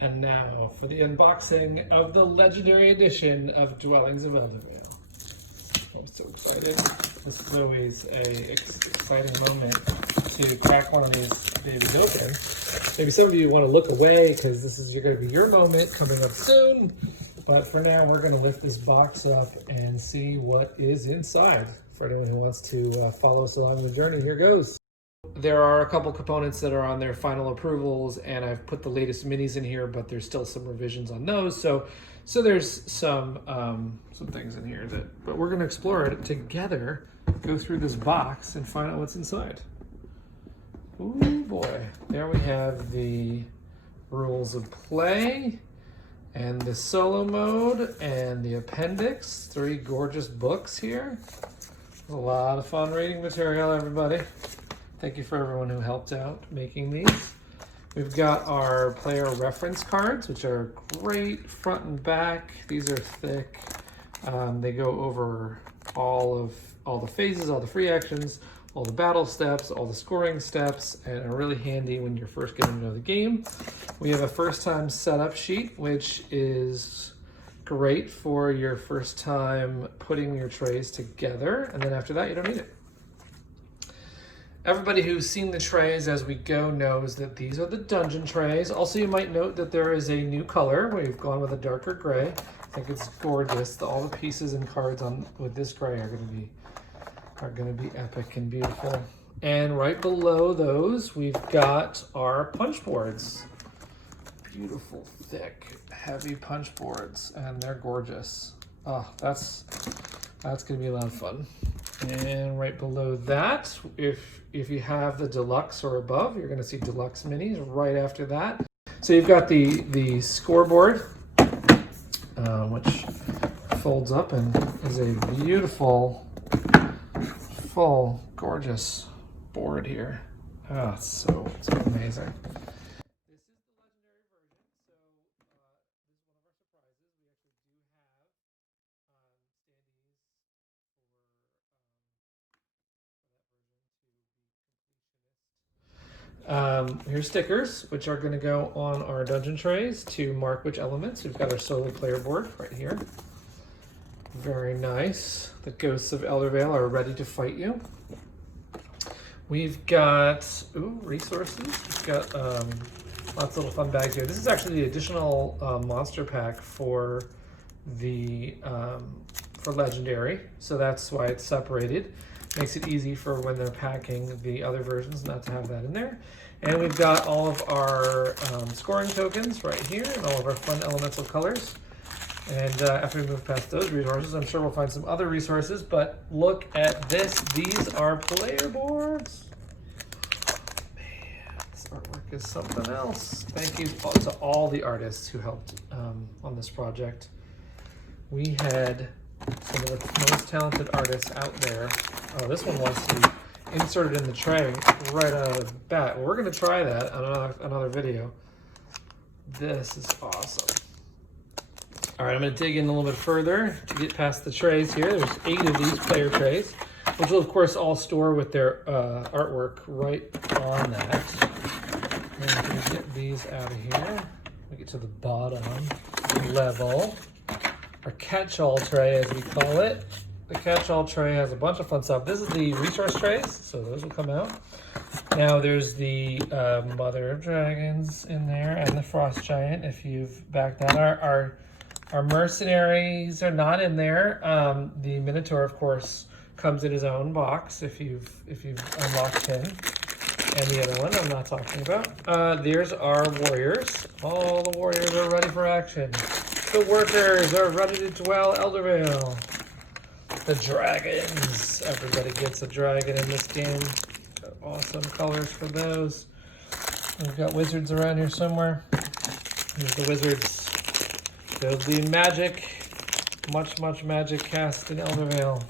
And now for the unboxing of the legendary edition of Dwellings of Eldervale. I'm so excited. This is always a exciting moment to crack one of these babies open. Maybe some of you want to look away because this is going to be your moment coming up soon. But for now, we're going to lift this box up and see what is inside. For anyone who wants to follow us along the journey, here goes. There are a couple components that are on their final approvals, and I've put the latest minis in here, but there's still some revisions on those. So there's some things in here but we're going to explore it together, go through this box, and find out what's inside. Ooh boy! There we have the rules of play, and the solo mode, and the appendix. 3 gorgeous books here. A lot of fun reading material, everybody. Thank you for everyone who helped out making these. We've got our player reference cards, which are great front and back. These are thick. They go over all the phases, all the free actions, all the battle steps, all the scoring steps, and are really handy when you're first getting to know the game. We have a first time setup sheet, which is great for your first time putting your trays together, and then after that you don't need it. Everybody who's seen the trays as we go knows that these are the dungeon trays. Also, you might note that there is a new color. We've gone with a darker gray. I think it's gorgeous. All the pieces and cards with this gray are going to be epic and beautiful. And right below those, we've got our punch boards. Beautiful, thick, heavy punch boards, and they're gorgeous. Oh, that's going to be a lot of fun. And right below that, if you have the deluxe or above, you're going to see deluxe minis right after that. So you've got the scoreboard, which folds up and is a beautiful, full, gorgeous board here. Oh, it's so amazing. Here's stickers, which are going to go on our dungeon trays to mark which elements. We've got our solo player board right here. Very nice. The ghosts of Eldervale are ready to fight you. We've got resources. We've got lots of little fun bags here. This is actually the additional monster pack for the for Legendary, so that's why it's separated. Makes it easy for when they're packing the other versions not to have that in there. And we've got all of our scoring tokens right here and all of our fun elemental colors. And after we move past those resources, I'm sure we'll find some other resources, but look at this. These are player boards. Man, this artwork is something else. Thank you to all the artists who helped on this project. We had some of the most talented artists out there. Oh, this one wants to be inserted in the tray right out of the bat. Well, we're going to try that on another video. This is awesome. All right, I'm going to dig in a little bit further to get past the trays here. There's 8 of these player trays, which will, of course, all store with their artwork right on that. And I'm going to get these out of here. We get to the bottom level. Our catch-all tray, as we call it. The catch-all tray has a bunch of fun stuff. This is the resource trays, so those will come out. Now there's the Mother of Dragons in there and the Frost Giant, if you've backed that. Our mercenaries are not in there. The Minotaur, of course, comes in his own box if you've unlocked him. And the other one I'm not talking about. There's our warriors. All the warriors are ready for action. The workers are ready to dwell Eldervale. The dragons. Everybody gets a dragon in this game. Got awesome colors for those. We've got wizards around here somewhere. Here's the wizards. There'll be magic. Much magic cast in Eldervale.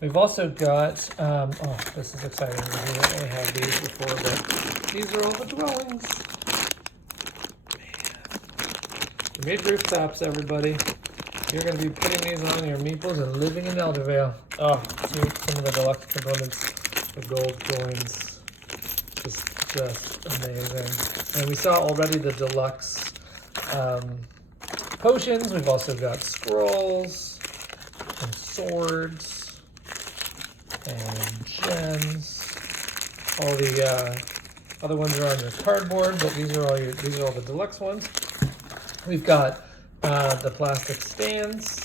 We've also got, oh, this is exciting. We didn't really have these before, but these are all the dwellings. We made rooftops, everybody. You're going to be putting these on your meeples and living in Eldervale. Oh, see some of the deluxe components, the gold coins. Just amazing. And we saw already the deluxe potions. We've also got scrolls and swords and gems. All the other ones are on your cardboard, but these are all the deluxe ones. We've got the plastic stands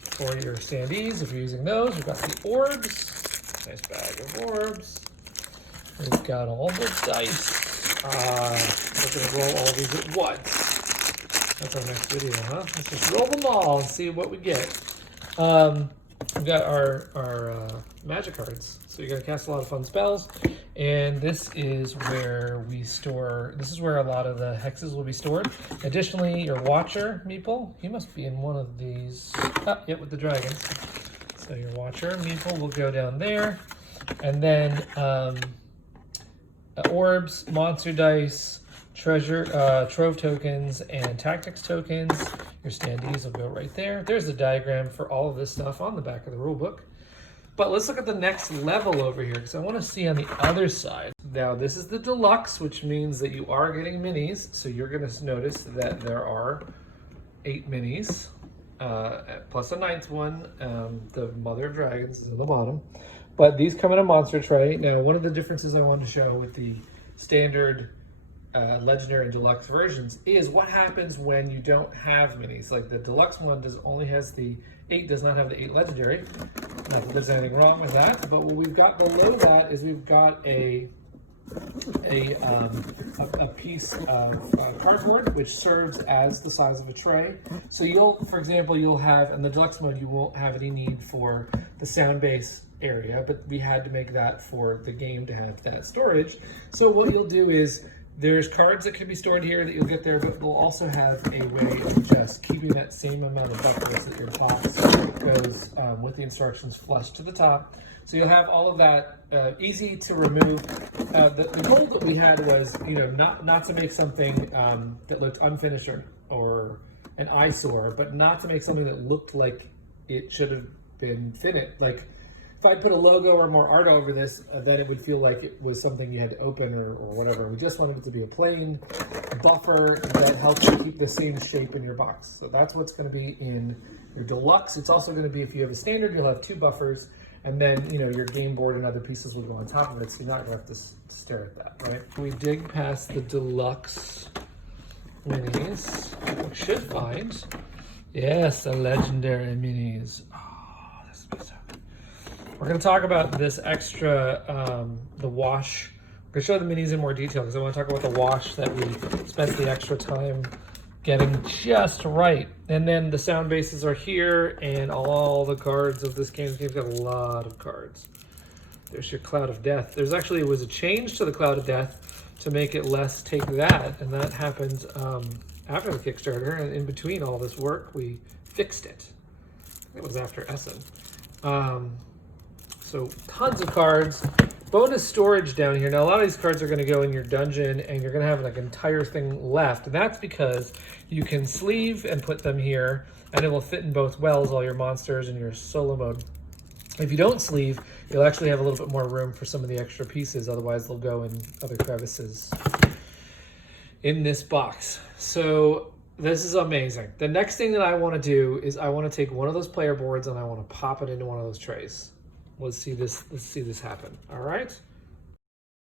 for your standees if you're using those. We've got the orbs. Nice bag of orbs. We've got all the dice. We're going to roll all these at once. That's our next video, huh? Let's just roll them all and see what we get. We've got our magic cards. So you're going to cast a lot of fun spells. And this is where we store, this is where a lot of the hexes will be stored. Additionally, your watcher, Meeple, he must be in one of these. Oh, yep, with the dragons. So your watcher, Meeple, will go down there. And then orbs, monster dice, treasure, trove tokens, and tactics tokens. Your standees will go right there. There's a diagram for all of this stuff on the back of the rule book. But let's look at the next level over here, because I want to see on the other side. Now, this is the deluxe, which means that you are getting minis. So you're going to notice that there are 8 minis. Plus a 9th one, the Mother of Dragons is at the bottom. But these come in a monster tray. Now, one of the differences I wanted to show with the standard, legendary, and deluxe versions is what happens when you don't have minis. Like the deluxe one only has the 8, does not have the 8 legendary. Not that there's anything wrong with that, but what we've got below that is we've got a piece of cardboard which serves as the size of a tray. So you'll, for example, you'll have, in the deluxe mode, you won't have any need for the sound base area, but we had to make that for the game to have that storage. So what you'll do is there's cards that can be stored here that you'll get there, but we'll also have a way of just keeping that same amount of buffers that your box goes with the instructions flush to the top. So you'll have all of that easy to remove. The goal that we had was, not to make something that looked unfinished or an eyesore, but not to make something that looked like it should have been finished. Like if I put a logo or more art over this, then it would feel like it was something you had to open or whatever. We just wanted it to be a plain buffer that helps you keep the same shape in your box. So that's what's going to be in your deluxe. It's also going to be, if you have a standard, you'll have 2 buffers. And then, your game board and other pieces will go on top of it, so you're not going to have to stare at that, right? We dig past the deluxe minis. We should find, yes, the legendary minis. Oh, this is so good. We're going to talk about this extra, the wash. I'm going to show the minis in more detail because I want to talk about the wash that we spent the extra time getting just right. And then the sound bases are here, and all the cards of this game. This game's got a lot of cards. There's your Cloud of Death. There's actually was a change to the Cloud of Death to make it less take that, and that happened after the Kickstarter, and in between all this work, we fixed it. It was after Essen. So tons of cards. Bonus storage down here. Now, a lot of these cards are going to go in your dungeon, and you're going to have like an entire thing left. And that's because you can sleeve and put them here, and it will fit in both wells, all your monsters and your solo mode. If you don't sleeve, you'll actually have a little bit more room for some of the extra pieces. Otherwise, they'll go in other crevices in this box. So this is amazing. The next thing that I want to do is I want to take one of those player boards and I want to pop it into one of those trays. Let's see this happen. All right.